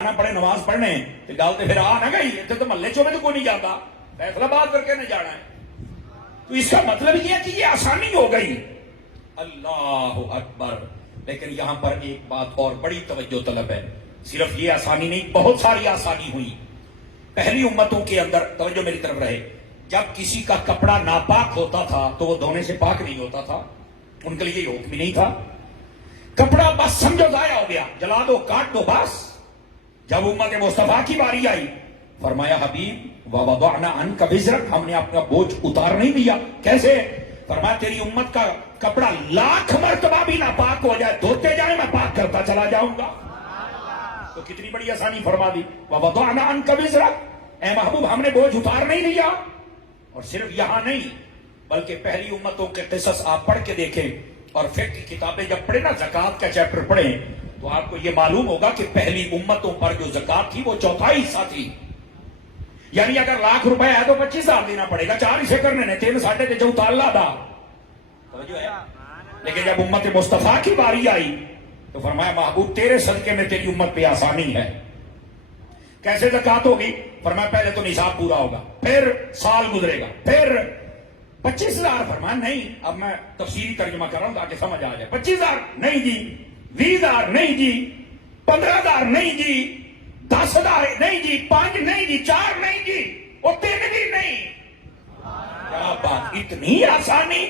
پڑے نماز پڑھنے تو گل تو پھر آ نہ گئی اتنے تو محلے چو میں تو کوئی نہیں جاتا فیصلہ بات کر کے نہیں جانا ہے. تو اس کا مطلب یہ ہے کہ یہ آسانی ہو گئی. اللہ اکبر. لیکن یہاں پر ایک بات اور بڑی توجہ طلب ہے. صرف یہ آسانی نہیں، بہت ساری آسانی ہوئی. پہلی امتوں کے اندر توجہ میری طرف رہے، جب کسی کا کپڑا ناپاک ہوتا تھا تو وہ دھونے سے پاک نہیں ہوتا تھا. ان کے لیے یہ حکم ہی نہیں تھا. کپڑا بس سمجھو ضائع ہو گیا، جلا دو، کاٹ دو، بس. جب امت مصطفیٰ کی باری آئی فرمایا حبیب وَوَضَعْنَا عَنْكَ وِزْرَكَ، ہم نے اپنا بوجھ اتار نہیں دیا. کیسے؟ فرمایا تیری امت کا کپڑا لاکھ مرتبہ بھی ناپاک ہو جائے، دھوتے جائے، میں پاک کرتا چلا جاؤں گا. تو کتنی بڑی آسانی فرما دی. وَوَضَعْنَا عَنْكَ وِزْرَكَ، اے محبوب ہم نے بوجھ اتار نہیں دیا. اور صرف یہاں نہیں بلکہ پہلی امتوں کے قصص آپ پڑھ کے دیکھیں اور فقہ کی کتابیں جب پڑھیں نا، زکوٰۃ کا چیپٹر پڑھیں تو آپ کو یہ معلوم ہوگا کہ پہلی امتوں پر جو زکوٰۃ تھی وہ 1/4 حصہ تھی. یعنی اگر لاکھ روپے ہے تو 25,000 دینا پڑے گا. 4 حصے کرنے نے 3 ساڑھے 14 دا. لیکن جب امت مصطفیٰ کی باری آئی تو فرمایا محبوب تیرے صدقے میں تیری امت پہ آسانی ہے. کیسے زکوٰۃ ہوگی؟ فرمایا پہلے تو نصاب پورا ہوگا، پھر سال گزرے گا، پھر 25,000. فرمایا نہیں، اب میں تفصیلی ترجمہ کر رہا ہوں تاکہ سمجھ آ جائے. 25,000 نہیں جی، 20,000 نہیں جی، 15,000 نہیں جی، 10,000 نہیں جی، 5 نہیں جی، 4 نہیں جی، اور 3 بھی نہیں. کیا بات، اتنی آسانی.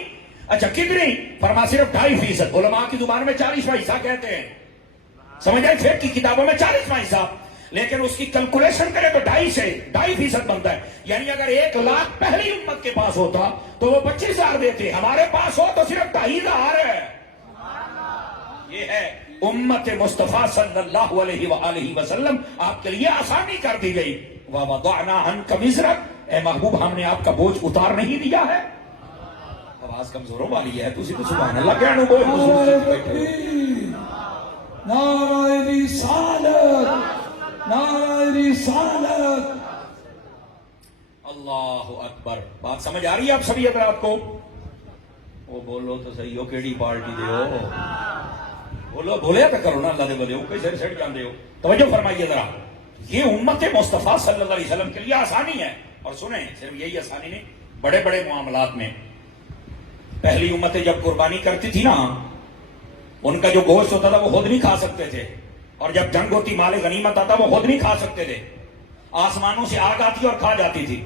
اچھا کتنی؟ فرما صرف 2.5%. علماء کی زبان میں 40واں حصہ کہتے ہیں، سمجھ آئے؟ فقہ کی کتابوں میں 40واں حصہ، لیکن اس کی کیلکولیشن کرے تو 2.5% بنتا ہے. یعنی اگر 1 لاکھ پہلی امت کے پاس ہوتا تو وہ 25,000 دیتے، ہمارے پاس ہو تو صرف 2.5 ہے. یہ ہے امت مصطفیٰ صلی اللہ علیہ وآلہ وسلم، آپ کے لیے آسانی کر دی گئی. وَوَضَعْنَا عَنْكَ وِزْرَكَ، اے محبوب ہم نے آپ کا بوجھ اتار نہیں دیا ہے. آواز کمزوروں والی ہے، تسی تو سبحان اللہ کہنے بوجھ حضور سے بیٹھے. نعرہ رسالت، نعرہ رسالت. اللہ اکبر. بات سمجھ آ رہی ہے آپ سبھی حضرات کو؟ وہ بولو تو صحیح ہو، کیڑی پارٹی دے ہو؟ بولو، بولے تو کرو نا، اللہ دے بولے ہو، کوئی سر سٹ جاندے ہو. توجہ فرمائیے ذرا، یہ امت مصطفیٰ صلی اللہ علیہ وسلم کے لیے آسانی ہے. اور سنیں، صرف یہی آسانی نہیں، بڑے بڑے معاملات میں پہلی امتیں جب قربانی کرتی تھی نا، ان کا جو گوشت ہوتا تھا وہ خود نہیں کھا سکتے تھے، اور جب جنگ ہوتی مال غنیمت آتا وہ خود نہیں کھا سکتے تھے. آسمانوں سے آگ آتی اور کھا جاتی تھی.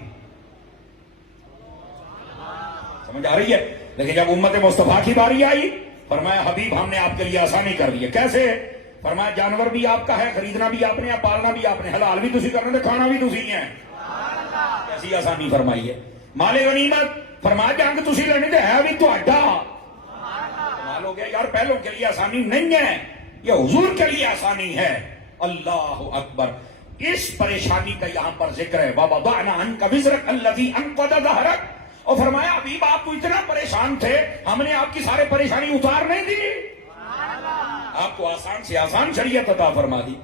سمجھ آ رہی ہے؟ لیکن جب امت مصطفیٰ کی باری آئی فرمایا حبیب ہم نے آپ کے لیے آسانی کر دی ہے. کیسے؟ فرمایا جانور بھی آپ کا ہے، خریدنا بھی آپ نے، پالنا بھی آپ نے، حلال بھی تسی کرنا، کھانا بھی تسی ہیں. کیسی آسانی فرمائی ہے. مال غنیمت فرمایا جنگ تسی لڑنی تو ہے بھی تہاڈا. کمال ہو گیا یار، پہلوں کے لیے آسانی نہیں ہے، یہ حضور کے لیے آسانی ہے. اللہ اکبر. اس پریشانی کا یہاں پر ذکر ہے. وَوَضَعْنَا عَنْكَ وِزْرَكَ الَّذِي أَنقَضَ ظَهْرَكَ. اور فرمایا حبیب آپ کو اتنا پریشان تھے، ہم نے آپ کی سارے پریشانی اتار نہیں دی، آپ کو آسان سے آسان شریعت عطا فرما دی.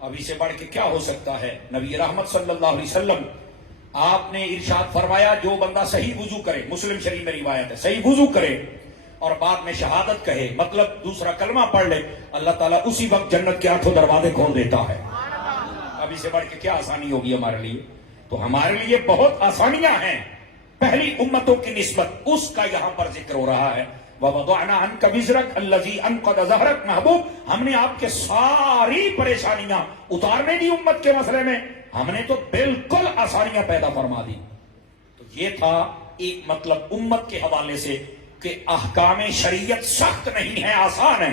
اب اسے بڑھ کے کیا ہو سکتا ہے؟ نبی رحمت صلی اللہ علیہ وسلم آپ نے ارشاد فرمایا جو بندہ صحیح وضو کرے، مسلم شریف میں روایت ہے، صحیح وضو کرے اور بعد میں شہادت کہے، مطلب دوسرا کلمہ پڑھ لے، اللہ تعالیٰ اسی وقت جنت کے 8 دروازے کھول دیتا ہے. اب اسے بڑھ کے کیا آسانی ہوگی ہمارے لیے؟ تو ہمارے لیے بہت آسانیاں ہیں پہلی امتوں کی نسبت، اس کا یہاں پر ذکر ہو رہا ہے. وَوَضَعْنَا عَنْكَ وِزْرَكَ الَّذِي أَنقَضَ ظَهْرَكَ. محبوب ہم نے آپ کے ساری پریشانیاں اتارنے دی امت کے مسئلے میں، ہم نے تو بالکل آسانیاں پیدا فرما دی. تو یہ تھا ایک مطلب امت کے حوالے سے کہ احکام شریعت سخت نہیں ہے، آسان ہے.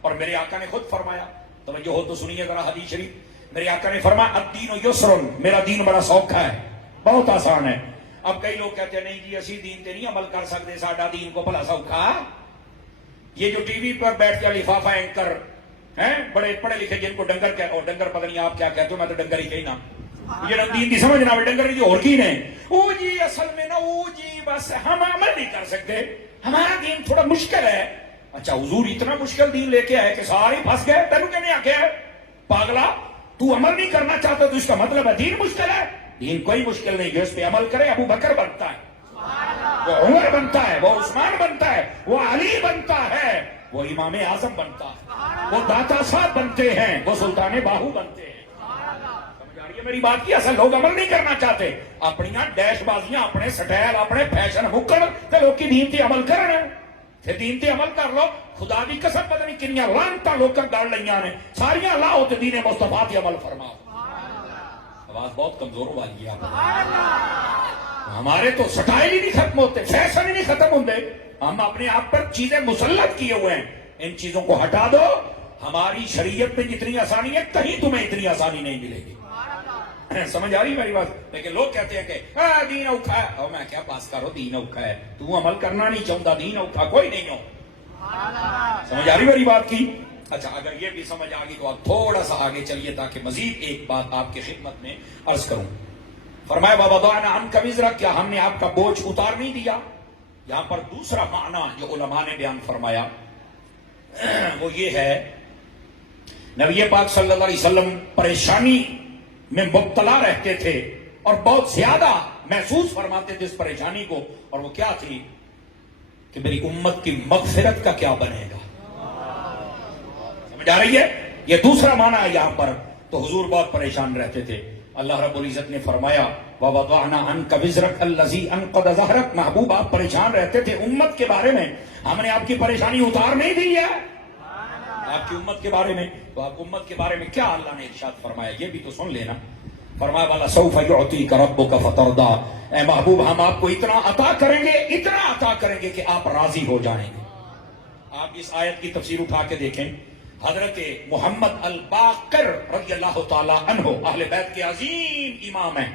اور میرے آقا نے خود فرمایا، توجہ ہو تو سنیے ذرا حدیث شریف. میرے آقا نے فرمایا الدین یسر، میرا دین بڑا سوکھا ہے، بہت آسان ہے. اب کئی لوگ کہتے ہیں نہیں جی اسی دین تے نہیں عمل کر سکتے، ساڈا دین کو بھلا سوکھا. یہ جو ٹی وی پر بیٹھ کے لفافہ اینکر ہیں، بڑے پڑھے لکھے جن کو ڈنگر کہتے، اور ڈنگر پتہ نہیں آپ کیا کہتے ہو، میں تو ڈنگر ہی کہنا، یہ دین دی سمجھنا میں ڈنگر جو اور کی نے. او جی اصل میں نا، او جی بس ہم عمل نہیں کر سکتے، ہمارا دین تھوڑا مشکل ہے. اچھا حضور اتنا مشکل دین لے کے آئے کہ سارے پھنس گئے، تینوں کہنے آگے ہے پاگلا، تو عمل نہیں کرنا چاہتا تو اس کا مطلب ہے دین مشکل ہے. دین کوئی مشکل نہیں، جو اس پہ عمل کرے ابو بکر بنتا ہے، وہ عمر بنتا ہے، وہ عثمان بنتا ہے، وہ علی بنتا ہے، وہ امام اعظم بنتا ہے، وہ داتا صاحب بنتے ہیں، وہ سلطان باہو بنتے ہیں. یہ میری بات کی اصل لوگ عمل نہیں کرنا چاہتے. اپنی ڈیش بازیاں اپنے سٹائل اپنے فیشن مکڑ تے لوگ کی دین تے عمل کرن پھر دین تے عمل کر لو. خدا دی قسم پتہ نہیں کنیاں لعنتاں لوکاں گڑ لئیاں نے ساریاں لاؤ تے دین مصطفیٰ تے عمل فرماؤ. آواز بہت کمزور ہو گئی ہے. ہمارے تو سٹائل ہی نہیں ختم ہوتے, فیشن ہی نہیں ختم ہوتے. ہم اپنے آپ پر چیزیں مسلط کیے ہوئے ہیں. ان چیزوں کو ہٹا دو. ہماری شریعت میں جتنی آسانی ہے کہیں تمہیں اتنی آسانی نہیں ملے گی. سمجھ آ رہی میری بات؟ لیکن لوگ کہتے ہیں کہ دین اوکھا ہے. اور میں کیا پاس کرو دین اوکھا ہے, تو عمل کرنا نہیں چاہتا, دین اوکھا کوئی نہیں ہو. سمجھ آ رہی میری بات کی؟ اچھا اگر یہ بھی سمجھ آ گئی تو آپ تھوڑا سا آگے چلیے تاکہ مزید ایک بات آپ کی خدمت میں عرض کروں. فرمایا وَوَضَعْنَا عَنْكَ وِزْرَكَ, کیا ہم نے آپ کا بوجھ اتار نہیں دیا. یہاں پر دوسرا معنی جو علماء نے بیان فرمایا وہ یہ ہے, نبی پاک صلی اللہ علیہ وسلم پریشانی میں مبتلا رہتے تھے اور بہت زیادہ محسوس فرماتے تھے اس پریشانی کو, اور وہ کیا تھی کہ میری امت کی مغفرت کا کیا بنے گا. سمجھ آ رہی ہے؟ یہ دوسرا معنی ہے یہاں پر. تو حضور بہت پریشان رہتے تھے. اللہ رب العزت نے فرمایا وَوَضَعْنَا عَنْكَ وِزْرَكَ الَّذِي أَنقَضَ ظَهْرَكَ, محبوب آپ پریشان رہتے تھے امت کے بارے میں, ہم نے آپ کی پریشانی اتار نہیں دی ہے آپ کی امت کے بارے میں. تو آپ امت کے بارے میں کیا اللہ نے ارشاد فرمایا یہ بھی تو سن لینا. فرمایا وَلَسَوْفَ يُعْطِيكَ رَبُّكَ فَتَرْضَىٰ, اے محبوب ہم آپ کو اتنا عطا کریں گے, اتنا عطا کریں گے کہ آپ راضی ہو جائیں گے. آپ اس آیت کی تفسیر اٹھا کے دیکھیں. حضرت محمد الباقر رضی اللہ تعالی عنہ اہل بیت کے عظیم امام ہیں,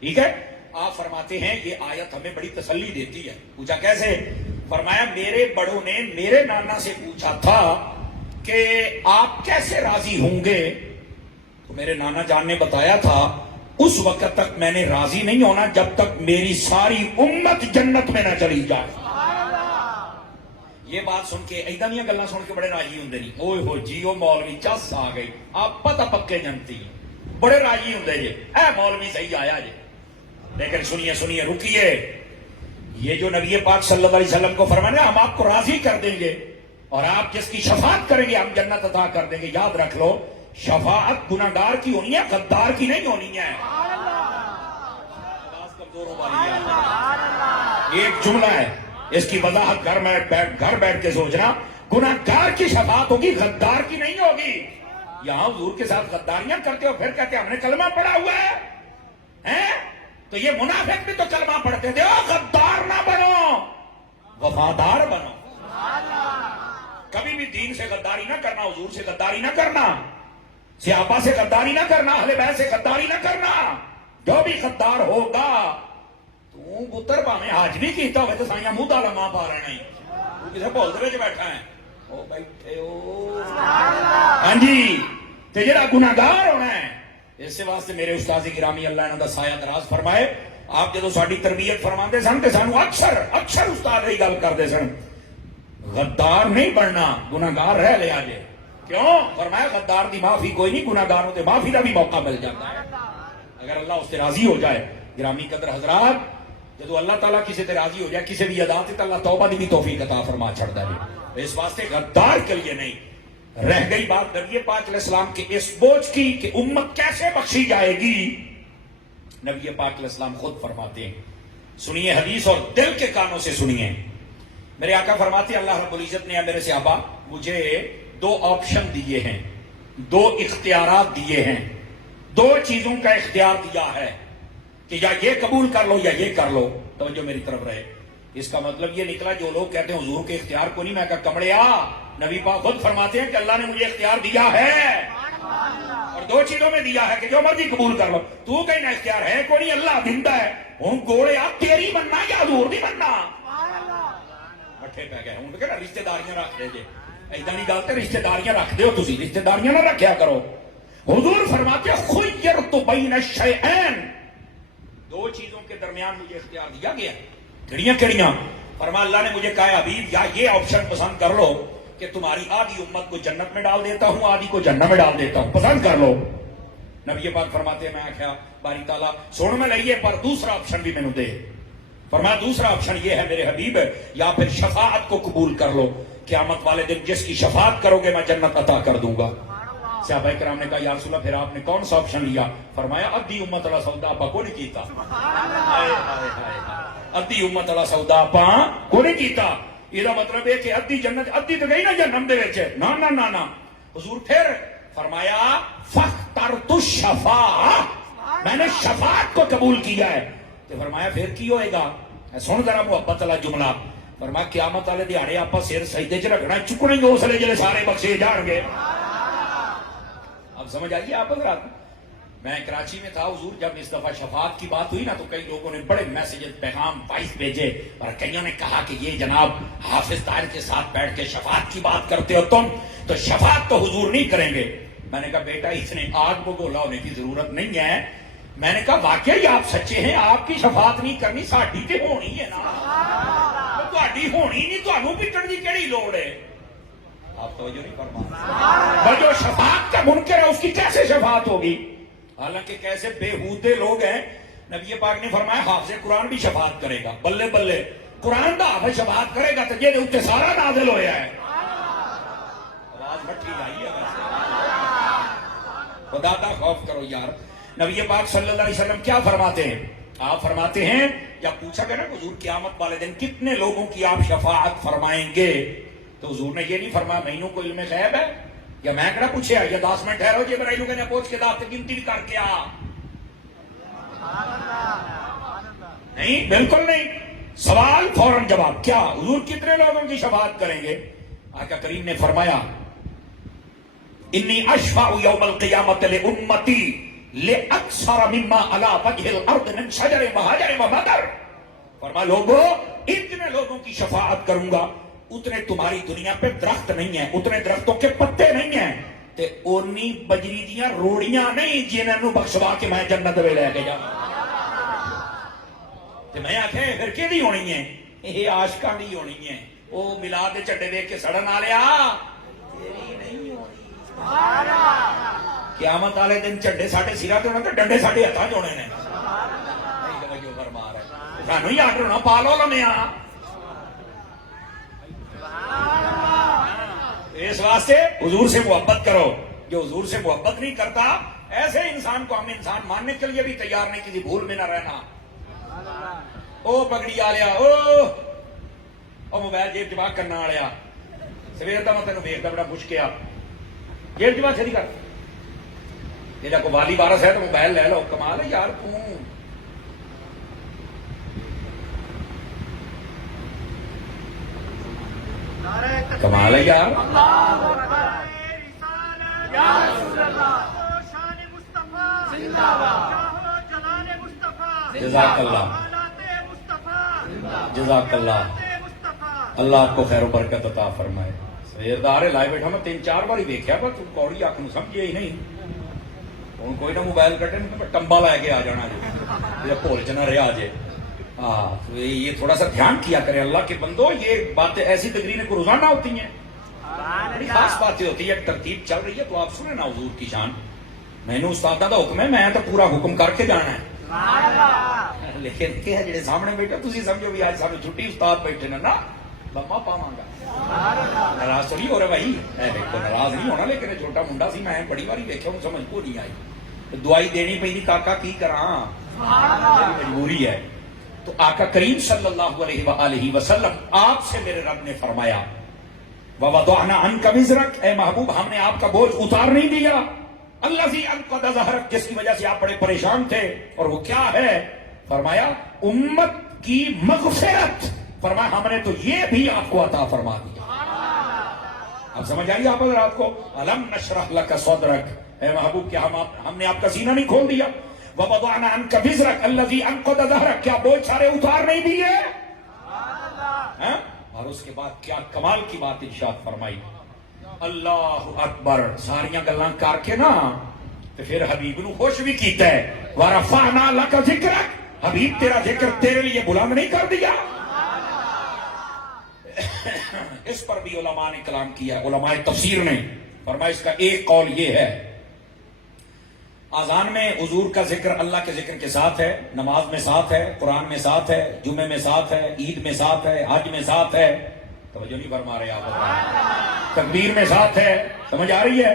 ٹھیک ہے. آپ فرماتے ہیں یہ آیت ہمیں بڑی تسلی دیتی ہے. پوچھا کیسے؟ فرمایا میرے بڑوں نے میرے نانا سے پوچھا تھا کہ آپ کیسے راضی ہوں گے, تو میرے نانا جان نے بتایا تھا اس وقت تک میں نے راضی نہیں ہونا جب تک میری ساری امت جنت میں نہ چلی جائے. یہ بات سن کے ایدہ نہیں گلہ سن کے بڑے راضی ہوں دے نہیں, اوہ ہو جیو مولوی چس آ گئی, آپ پتہ پکے جنتی ہیں, بڑے راضی ہوں دے جے اے مولوی صحیح آیا جے. لیکن سنیے رکیے, یہ جو نبی پاک صلی اللہ علیہ وسلم کو فرمایا ہم آپ کو راضی کر دیں گے اور آپ جس کی شفاعت کریں گے ہم جنت عطا کر دیں گے. یاد رکھ لو شفاعت گناہگار کی ہونی ہے, غدار کی نہیں ہونی ہے. ایک جملہ ہے, اس کی وضاحت گھر بیٹھ کے سوچنا. گناہگار کی شفاعت ہوگی, غدار کی نہیں ہوگی. یہاں حضور کے ساتھ غداریاں کرتے ہو پھر کہتے ہم نے کلمہ پڑھا ہوا ہے, تو یہ منافق بھی تو کلمہ پڑھتے تھے. غدار نہ بنو, وفادار بنو. کبھی بھی دین سے غداری نہ کرنا, حضور سے غداری نہ کرنا, صحابہ سے غداری نہ کرنا, اہل بیت سے غداری نہ کرنا. جو بھی غدار ہوگا تو پتر پاویں حج بھی کیتا ہوئے تو سائیاں منہ دا لمحہ پا رہے نہیں, تو کسے بولتے وچ بیٹھا ہے او بیٹھے ہو. ہاں جی, تے جڑا گناہگار ہونا ہے اس واسطے میرے استاد گرامی اللہ انہاں دا سایہ دراز فرمائے, آپ جدوں ساڈی تربیت فرماندے سن تے سانو اکثر استاد یہی گل کردے سن, غدار نہیں بننا, گناہگار رہ لیا جے. کیوں؟ فرمایا غدار دی معافی کوئی نہیں, گناہگاروں تے معافی دا بھی موقع مل جاتا ہے اگر اللہ اس سے راضی ہو جائے. گرامی قدر حضرات, جدو اللہ تعالیٰ کسی تے راضی ہو جائے کسی بھی ادا تے اللہ توبہ دی بھی توفیق عطا فرما چھڑدا ہے. اس واسطے غدار کے لیے نہیں. رہ گئی بات نبی پاک علیہ السلام کے اس بوجھ کی کہ امت کیسے بخشی جائے گی. نبی پاک علیہ السلام خود فرماتے ہیں, سنیے حدیث اور دل کے کانوں سے سنیے. میرے آقا فرماتے ہیں اللہ رب العزت نے میرے صحابہ مجھے 2 آپشن دیے ہیں, 2 اختیارات دیے ہیں, 2 چیزوں کا اختیار دیا ہے کہ یا یہ قبول کر لو یا یہ کر لو. توجہ میری طرف رہے. اس کا مطلب یہ نکلا جو لوگ کہتے ہیں حضور کے اختیار کو نہیں, میں کہا کمڑیا, نبی پاک خود فرماتے ہیں کہ اللہ نے مجھے اختیار دیا ہے اور 2 چیزوں میں دیا ہے کہ جو مرضی قبول کر لو. تو کہیں نہ اختیار ہے کوئی نہیں, اللہ دیندہ ہے. ہوں گوڑیا تیری بننا یا حضور نہیں بننا. بٹھے پہ گئے ہوں کہ رشتہ داریاں رکھ دے جے, ایدہ نہیں گالتے رشتہ داریاں رکھ دے ہو تسی, رشتہ داریاں نہ رکھیا کرو. حضور فرماتے ہیں خیرت بین الشیئین, 2 چیزوں کے درمیان مجھے اختیار دیا گیا. کڑیاں فرمایا اللہ نے مجھے کہا حبیب یا یہ آپشن پسند کر لو کہ تمہاری آدھی امت کو جنت میں ڈال دیتا ہوں, آدھی کو جنت میں ڈال دیتا ہوں, پسند کر لو. نبی پاک فرماتے ہیں میں آخیا باری تعالیٰ سن میں لئیے پر دوسرا آپشن بھی میں نے دے. فرمایا دوسرا آپشن یہ ہے میرے حبیب, یا پھر شفاعت کو قبول کر لو, قیامت والے دن جس کی شفاعت کرو گے میں جنت عطا کر دوں گا. صحابہ کرام نے کہا یا رسول اللہ پھر آپ نے کون سا آپشن لیا؟ فرمایا ادھی امت والا سودا آپ کو نہیں کیتا. ادھی امت والا سودا آپ کو نہیں کیتا. یہ مطلب ہے کہ ادھی جنت ادھی تو گئی نا جہنم دے وچ. نا نا نا نا. حضور پھر فرمایا فاخترت الشفاعہ، میں نے شفاعت کو قبول کیا ہے. تو فرمایا پھر کی ہوئے گا؟ سن ذرا محبت والا جملہ. فرمایا قیامت والے دیہاڑے آپ سر سجدے چ رکھنا، چکنے گے اس لیے جلے سارے بخشے جان گے. اب سمجھ آئیے آپ حضرات. میں کراچی میں تھا حضور، جب اس دفعہ شفاعت کی بات ہوئی نا تو کئی لوگوں نے بڑے میسیجز پیغام وائس بھیجے اور کئیوں نے کہا کہ یہ جناب حافظ طاہر کے ساتھ بیٹھ کے شفاعت کی بات کرتے ہو تم، تو شفاعت تو حضور نہیں کریں گے. میں نے کہا بیٹا اس نے آگ کو گولا ہونے کی ضرورت نہیں ہے. میں نے کہا واقعی آپ سچے ہیں، آپ کی شفاعت نہیں کرنی، ساڈی تے ہونی ہے نا. تہاڈی ہونی نہیں، تہانوں پٹن دی کیڑی لوڑ ہے؟ آپ توجہ نہیں فرما. اور جو شفاعت کا منکر ہے اس کی کیسے شفاعت ہوگی؟ حالانکہ کیسے بےہودے لوگ ہیں. نبی پاک نے فرمایا حافظ قرآن بھی شفاعت کرے گا. بلے بلے، قرآن دا حافظ شفاعت کرے گا تو یہ اوتے سارا نازل ہویا ہے. آواز بٹھی آئی ہے. خدا کا خوف کرو یار. نبی پاک صلی اللہ علیہ وسلم کیا فرماتے ہیں؟ آپ فرماتے ہیں جب پوچھا گیا نا حضور قیامت والے دن کتنے لوگوں کی آپ شفاعت فرمائیں گے، تو حضور نے یہ نہیں فرمایا مینوں کو علم غیب ہے یا میں کہنا پوچھے یا 10 منٹ ٹھہرو جی برائیلوں کے نے پوچھ کے داخت گنتی بھی کر کے آ. نہیں، بالکل نہیں. سوال فوراً جواب. کیا حضور کتنے لوگوں کی شفاعت کریں گے؟ آقا کریم نے فرمایا انی اشفع یوم القیامت لامتی لاکثر مما علی وجہ الارض من شجر وحجر ومدر. فرمایا لوگوں اتنے لوگوں کی شفاعت کروں گا اتنے تمہاری دنیا پہ درخت نہیں ہیں، اتنے درختوں کے پتے نہیں ہیں، تے اونی بجری دیاں روڑیاں نہیں جنہاں نو بخشوا کے میں جنت وچ لے کے جاواں. تے میں آکھے پھر کیڑی ہونی ہے؟ یہ عاشقاں دی ہونی ہے. او میلاد دے جھنڈے دیکھ کے سڑن والیا تیری نہیں ہونی. قیامت والے دن جھنڈے ساڈے سراں تے ہونے تے ڈنڈے ساڈے ہتھاں چ ہونے نے. نہیں توجہ فرما رہے سانو ہی آڈر ہونا پا لو لمیاں. اس واسطے حضور سے محبت کرو. جو حضور سے محبت نہیں کرتا ایسے انسان کو ہم انسان ماننے کے لیے بھی تیار نہیں، کسی بھول میں نہ رہنا. او پگڑی آلیا، او موبائل جیب چ باہر کرنا والیا، سویر کا میں تینوں ویکھدا بڑا مشکیا جیب چ باہر چلی کر. یہ کوئی والی وارث ہے تو موبائل لے لو. کمال ہے یار. کمال ہے یار. جزاک اللہ، جزاک اللہ. اللہ آپ کو خیر و برکت عطا فرمائے. سیردار لائے بیٹھا میں 3-4 بار ویکھیا پر تم کوڑی آنکھ نو سمجھے ہی نہیں. ہوں کوئی نہ موبائل کٹے تو ٹمبا لے کے آ جانا جی، بھول چ نہ رہا جی. ہاں یہ تھوڑا سا دھیان کیا کرے اللہ کے بندو. یہ باتیں ایسی تقریریں کو روزانہ ہوتی ہیں، بڑی خاص باتیں ہوتی ہیں، ترتیب چل رہی ہے تو آپ سنیں نا حضور کی شان. میں نے استاد کا حکم ہے، میں تو پورا حکم کر کے جانا ہے. لیکن یہ ہے جڑے سامنے بیٹھے تسی سمجھو بھی آج سانو چھٹی استاد بیٹھے نا نا لما پاواں گا. ناراض تو نہیں ہو رہا بھائی؟ دیکھو ناراض نہیں ہونا، لیکن چھوٹا منڈا سی میں بڑی باری دیکھا ہوں سمجھ کو نہیں آئی. دعائی دینی پئی کاکا کی کراں، مجبوری ہے. تو آقا کریم صلی اللہ علیہ وآلہ وسلم آپ سے میرے رب نے فرمایا وَوَضَعْنَا عَنْكَ وِزْرَكَ، اے محبوب ہم نے آپ کا بوجھ اتار نہیں دیا. الَّذِي أَنْقَضَ ظَهْرَكَ، جس کی وجہ سے آپ بڑے پریشان تھے. اور وہ کیا ہے؟ فرمایا امت کی مغفرت. فرمایا ہم نے تو یہ بھی آپ کو عطا فرما دیا. اب سمجھ آئیے آپ حضرات کو. أَلَمْ نَشْرَحْ لَكَ صَدْرَكَ، اے محبوب کیا ہم نے آپ کا سینہ نہیں کھول دیا؟ وَوَضَعْنَا عَنْكَ وِزْرَكَ الَّذِي أَنْقَضَ ظَهْرَكَ، کیا بوجھ سارے اتار نہیں دیے؟ اور اس کے بعد کیا کمال کی بات ارشاد فرمائی. اللہ اکبر. ساریاں گلاں کر کے نا تو پھر حبیب نو خوش بھی کیتا ہے. وَرَفَعْنَا لَكَ ذِكْرَكَ، حبیب تیرا ذکر تیرے لیے بلند نہیں کر دیا. اس پر بھی علماء نے کلام کیا، علماء تفسیر نے فرمایا اس کا ایک قول یہ ہے اذان میں حضور کا ذکر اللہ کے ذکر کے ساتھ ہے، نماز میں ساتھ ہے، قرآن میں ساتھ ہے، جمعے میں ساتھ ہے، عید میں ساتھ ہے، حج میں ساتھ ہے. توجہ نہیں فرما رہے آپ. تکبیر میں ساتھ ہے. سمجھ آ رہی ہے؟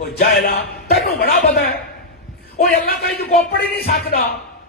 ਉਹ ਜਾਇਲਾ ਤੈਨੂੰ ਬੜਾ ਪਤਾ ਹੈ ਉਹ ਅੱਲਾਹ ਤਾਂ ਇਹ ਕੋ ਪੜ ਹੀ ਨਹੀਂ ਸਕਦਾ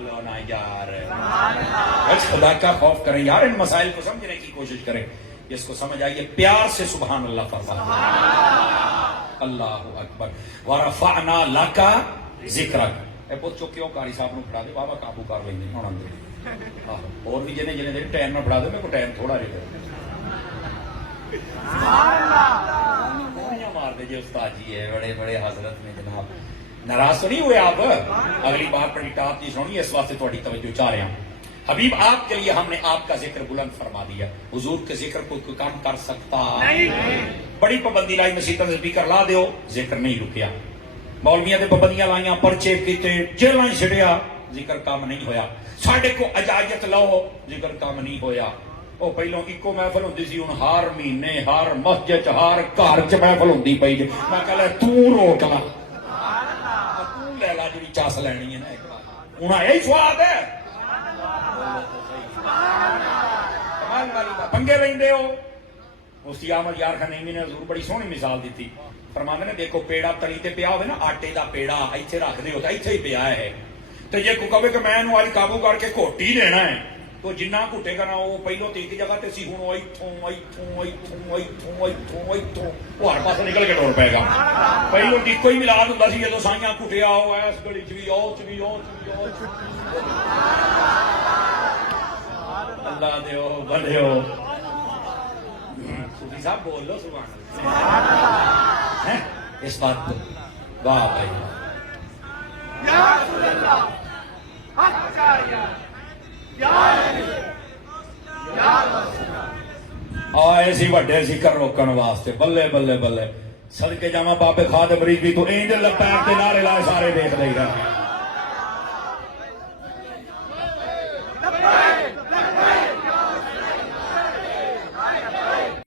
بولو نا یار. بس خدا کا خوف کریں یار, ان مسائل کو سمجھنے کی کوشش کریں. جس کو سمجھ آئیے پیار سے سبحان اللہ فرمائیں. اللہ اکبر. ورفعنا لک ذکرک. اے بہت چوکیوں قاری صاحب نو پڑھا دے بابا, قابو کر لیں گے ہوں اندر. اور بھی جنے جنے دے ٹائم نہ پڑھا دے, میرے کو ٹائم تھوڑا رہے. مار دے جی استاد جی ہے بڑے بڑے حضرت میں جناب. ناراض تو نہیں ہوئے آپ؟ اگلی بار بڑی ٹاپ کی سونی, اس واسطے تھوڑی توجہ چاہ رہے ہیں. حبیب آپ کے لیے ہم نے آپ کا ذکر بلند فرما دیا. حضور کے ذکر کو کوئی کام کر سکتا نہیں. بڑی پابندی لائی, مسیطاں سے اسپیکر لا دیو, ذکر نہیں رکیا. مولویاں دے پابندیاں لائیاں, پرچے کیتے, جیلاں چھڑیا, ذکر کام نہیں ہویا. ساڈے کو اجازت لو, ذکر کام نہیں ہویا. وہ پہلوں ایکو محفل ہوندی سی, ہن ہر مہینے ہر مسجد ہر گھر چ محفل ہوندی پئی جے. میں کہلا تو روک لا, تو لے لا جڑی چاس لینی ہے نا. ایک بار ہن یہی سواد ہے. پنگے لیندے ہو. مفتی احمد یار خان نعیمی نے حضور بڑی سونی مثال دیتی. فرماندے نے دیکھو پیڑا تلی تے پیا ہوئے نا, آٹے دا پیڑا ایتھے رکھ دے, ایتھے ہی پیا ہے. تے جے کوئی کہے کہ میں اینوں والی قابو کر کے گھوٹی دینا ہے, تو جنہ گھٹے گا نا وہ پہلو تو ایک جگہ تے سی, ہن ایتھوں وہ ہر پاسے نکل کے ٹور پائے گا. پہلو ڈیکو ہی ملاد ہوندا سی جدوں سائیاں گھٹیا ہو اس گلی چ بھی او چ بھی او اللہ دیو بڑھو. صوفی صاحب بول لو سبحان اللہ. اس بات کو واہ بھائی یا رسول اللہ, حق چاہیے ایسی وڈے ذکر روکن واسطے. بلے بلے بلے. صدقے جاواں بابے خادم مریض بھی تو اینج لپیٹ کے نعرے لائے سارے دیکھ دے رہے.